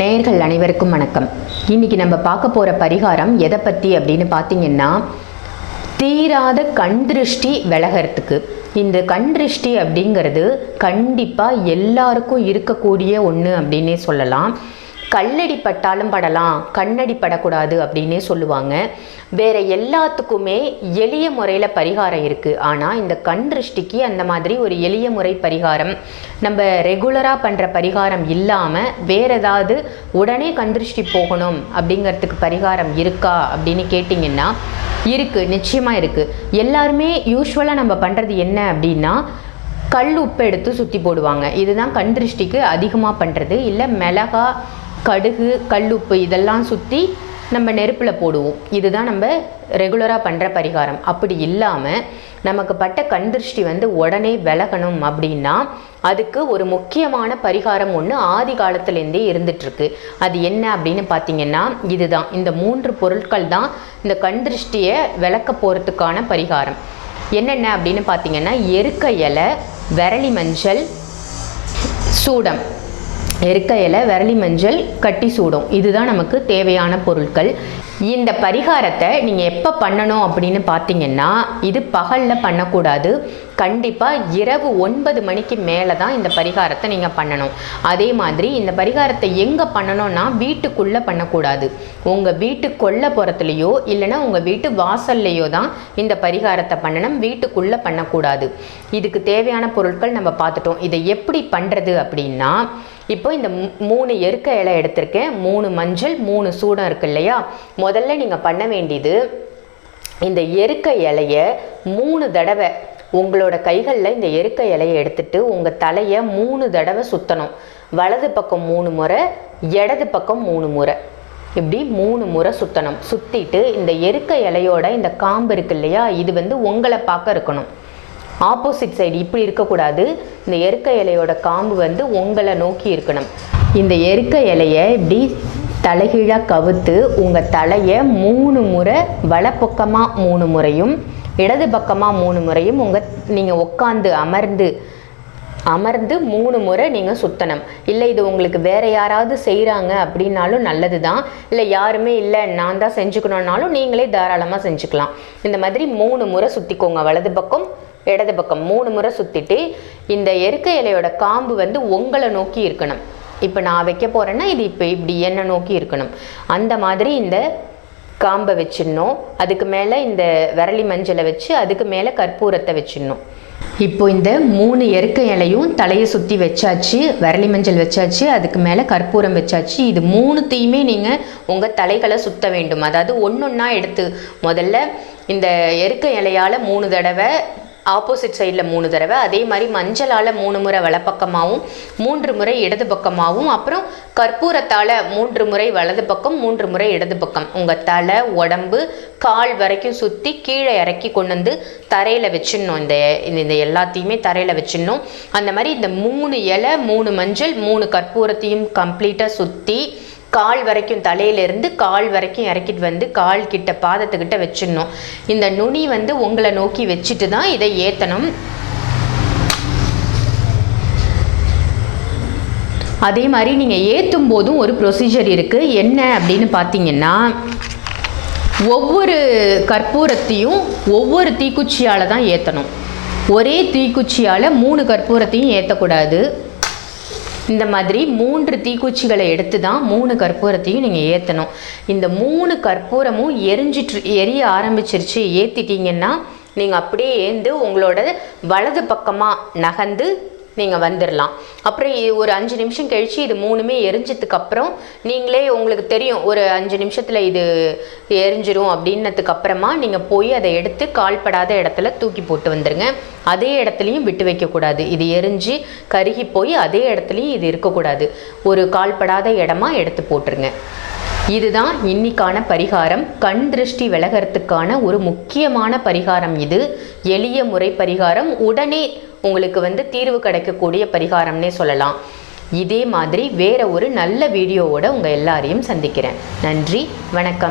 நேர்கள் அனைவருக்கும் வணக்கம். இன்னைக்கு நம்ம பார்க்க போகிற பரிகாரம் எதை பற்றி அப்படின்னு பார்த்தீங்கன்னா தீராத கண் திருஷ்டி விலகிறதுக்கு. இந்த கண் திருஷ்டி அப்படிங்கிறது கண்டிப்பாக எல்லாருக்கும் இருக்கக்கூடிய ஒன்று அப்படின்னே சொல்லலாம். கல்லடி பட்டாலும் படலாம் கண்ணடி படக்கூடாது அப்படின்னே சொல்லுவாங்க. வேற எல்லாத்துக்குமே எளிய முறையில் பரிகாரம் இருக்குது ஆனால் இந்த கண் திருஷ்டிக்கு அந்த மாதிரி ஒரு எளிய முறை பரிகாரம் நம்ம ரெகுலராக பண்ணுற பரிகாரம் இல்லாமல் வேற ஏதாவது உடனே கண் திருஷ்டி போகணும் அப்படிங்கிறதுக்கு பரிகாரம் இருக்கா அப்படின்னு கேட்டிங்கன்னா இருக்குது நிச்சயமாக இருக்குது எல்லாருமே யூஸ்வலாக நம்ம பண்ணுறது என்ன அப்படின்னா கல் உப்பு எடுத்து சுற்றி போடுவாங்க. இதுதான் கண் திருஷ்டிக்கு அதிகமாக பண்ணுறது இல்லை மிளகா கடுகு கல்லுப்பு இதெல்லாம் சுற்றி நம்ம நெருப்பில் போடுவோம். இதுதான் நம்ம ரெகுலராக பண்ணுற பரிகாரம். அப்படி இல்லாமல் நமக்கு பட்ட கண் திருஷ்டி வந்து உடனே விலகணும் அப்படின்னா அதுக்கு ஒரு முக்கியமான பரிகாரம் ஒன்று ஆதி காலத்துலேருந்தே இருந்துகிட்ருக்கு அது என்ன அப்படின்னு பார்த்தீங்கன்னா இதுதான். இந்த மூன்று பொருட்கள் தான் இந்த கண் திருஷ்டியை விளக்க போகிறதுக்கான பரிகாரம். என்னென்ன அப்படின்னு பார்த்தீங்கன்னா எருக்க இலை விரலி மஞ்சள் சூடம். எருக்க இலை விரலி மஞ்சள் கட்டி சூடும். இதுதான் நமக்கு தேவையான பொருட்கள். இந்த பரிகாரத்தை நீங்கள் எப்போ பண்ணணும் அப்படின்னு பார்த்தீங்கன்னா இது பகலில் பண்ணக்கூடாது. கண்டிப்பாக இரவு ஒன்பது மணிக்கு மேலே தான் இந்த பரிகாரத்தை நீங்கள் பண்ணணும். அதே மாதிரி இந்த பரிகாரத்தை எங்கே பண்ணணும்னா வீட்டுக்குள்ளே பண்ணக்கூடாது. உங்கள் வீட்டு கொல்லப்புறத்துலேயோ இல்லைன்னா உங்கள் வீட்டு வாசல்லையோ தான் இந்த பரிகாரத்தை பண்ணணும். வீட்டுக்குள்ளே பண்ணக்கூடாது. இதுக்கு தேவையான பொருட்கள் நம்ம பார்த்துட்டோம். இதை எப்படி பண்ணுறது அப்படின்னா இப்போ இந்த மூணு எருக்க இலை எடுத்திருக்கேன். மூணு மஞ்சள் மூணு சூடம் இருக்கு இல்லையா? முதல்ல நீங்கள் பண்ண வேண்டியது இந்த எருக்க இலைய மூணு தடவை உங்களோட கைகளில் இந்த எருக்க இலையை எடுத்துட்டு உங்கள் தலையை மூணு தடவை சுற்றணும் வலது பக்கம் மூணு முறை இடது பக்கம் மூணு முறை. இப்படி மூணு முறை சுற்றணும் சுற்றிட்டு இந்த எருக்க இலையோட இந்த காம்பு இருக்கு இல்லையா? இது வந்து உங்களை பார்க்க இருக்கணும். ஆப்போசிட் சைடு இப்படி இருக்கக்கூடாது. இந்த எருக்க இலையோட காம்பு வந்து உங்களை நோக்கி இருக்கணும். இந்த எருக்க இலையை இப்படி தலைகீழாக கவுத்து உங்கள் தலையை மூணு முறை வலப்பக்கமாக மூணு முறையும் இடது பக்கமாக மூணு முறையும் உங்கள் நீங்கள் உட்காந்து அமர்ந்து அமர்ந்து மூணு முறை நீங்கள் சுத்தணும். இல்லை இது உங்களுக்கு வேறு யாராவது செய்கிறாங்க அப்படின்னாலும் நல்லது தான் இல்லை யாருமே இல்லை நான் தான் செஞ்சுக்கணுன்னாலும் நீங்களே தாராளமாக செஞ்சுக்கலாம். இந்த மாதிரி மூணு முறை சுற்றிக்கோங்க வலது பக்கம். இடது பக்கம் மூணு முறை சுற்றிட்டு இந்த எருக்க இலையோட காம்பு வந்து உங்களை நோக்கி இருக்கணும். இப்போ நான் வைக்க போகிறேன்னா இது இப்போ இப்படி என்ன நோக்கி இருக்கணும். அந்த மாதிரி இந்த காம்பை வச்சிடணும். அதுக்கு மேலே இந்த விரலி மஞ்சளை வச்சு அதுக்கு மேலே கற்பூரத்தை வச்சிடணும். இப்போ இந்த மூணு எருக்க இலையும் தலையை சுற்றி வச்சாச்சு விரலி மஞ்சள் வச்சாச்சு அதுக்கு மேலே கற்பூரம் வச்சாச்சு. இது மூணுத்தையுமே நீங்கள் உங்கள் தலைகளை சுத்த வேண்டும். அதாவது ஒன்று ஒன்றா எடுத்து முதல்ல இந்த எருக்க இலையால் மூணு தடவை ஆப்போசிட் சைடில் மூணு தடவை. அதே மாதிரி மஞ்சளால் மூணு முறை வலப்பக்கமாகவும் மூன்று முறை இடது பக்கமாகவும் அப்புறம் கற்பூரத்தால் மூன்று முறை வலது பக்கம் மூன்று முறை இடது பக்கம். உங்கள் தலை உடம்பு கால் வரைக்கும் சுற்றி கீழே இறக்கி கொண்டு வந்து தரையில் வச்சிடணும். இந்த இந்த- இந்த எல்லாத்தையுமே தரையில் வச்சிடணும். அந்த மாதிரி இந்த மூணு இலை மூணு மஞ்சள் மூணு கற்பூரத்தையும் கம்ப்ளீட்டாக சுற்றி கால் வரைக்கும் தலையிலேருந்து கால் வரைக்கும் இறக்கிட்டு வந்து கால் கிட்ட பாதத்துக்கிட்ட வச்சிடணும். இந்த நுனி வந்து உங்களை நோக்கி வச்சுட்டு தான் இதை ஏற்றணும் அதே மாதிரி நீங்கள் ஏற்றும் போதும் ஒரு ப்ரொசீஜர் இருக்குது என்ன அப்படின்னு பார்த்தீங்கன்னா ஒவ்வொரு கற்பூரத்தையும் ஒவ்வொரு தீக்குச்சியால் தான் ஏற்றணும் ஒரே தீக்குச்சியால் மூணு கற்பூரத்தையும் ஏற்றக்கூடாது இந்த மாதிரி மூன்று தீக்குச்சிகளை எடுத்து தான் மூணு கற்பூரத்தையும் நீங்கள் ஏற்றணும் இந்த மூணு கற்பூரமும் எரிஞ்சிட்டு எரிய ஆரம்பிச்சிருச்சு ஏற்றிட்டீங்கன்னா நீங்கள் அப்படியே ஏந்து உங்களோட வலது பக்கமாக நகர்ந்து நீங்கள் வந்துடலாம் அப்புறம் ஒரு அஞ்சு நிமிஷம் கழித்து இது மூணுமே எரிஞ்சதுக்கு அப்புறம் நீங்களே உங்களுக்கு தெரியும் ஒரு அஞ்சு நிமிஷத்தில் இது எரிஞ்சிரும் அப்படின்னதுக்கு அப்புறமா நீங்கள் போய் அதை எடுத்து கால்படாத இடத்துல தூக்கி போட்டு வந்துடுங்க அதே இடத்துலையும் விட்டு வைக்கக்கூடாது. இது எரிஞ்சு கருகி போய் அதே இடத்துலையும் இது இருக்கக்கூடாது. ஒரு கால்படாத இடமா எடுத்து போட்டுருங்க. இதுதான் இன்னிக்கான பரிகாரம். கண் திருஷ்டி விலகிறதுக்கான ஒரு முக்கியமான பரிகாரம் இது. எளிய முறை பரிகாரம். உடனே உங்களுக்கு வந்து தீர்வு கிடைக்கக்கூடிய பரிகாரம்னே சொல்லலாம். இதே மாதிரி வேற ஒரு நல்ல வீடியோவோட உங்கள் எல்லாரையும் சந்திக்கிறேன். நன்றி. வணக்கம்.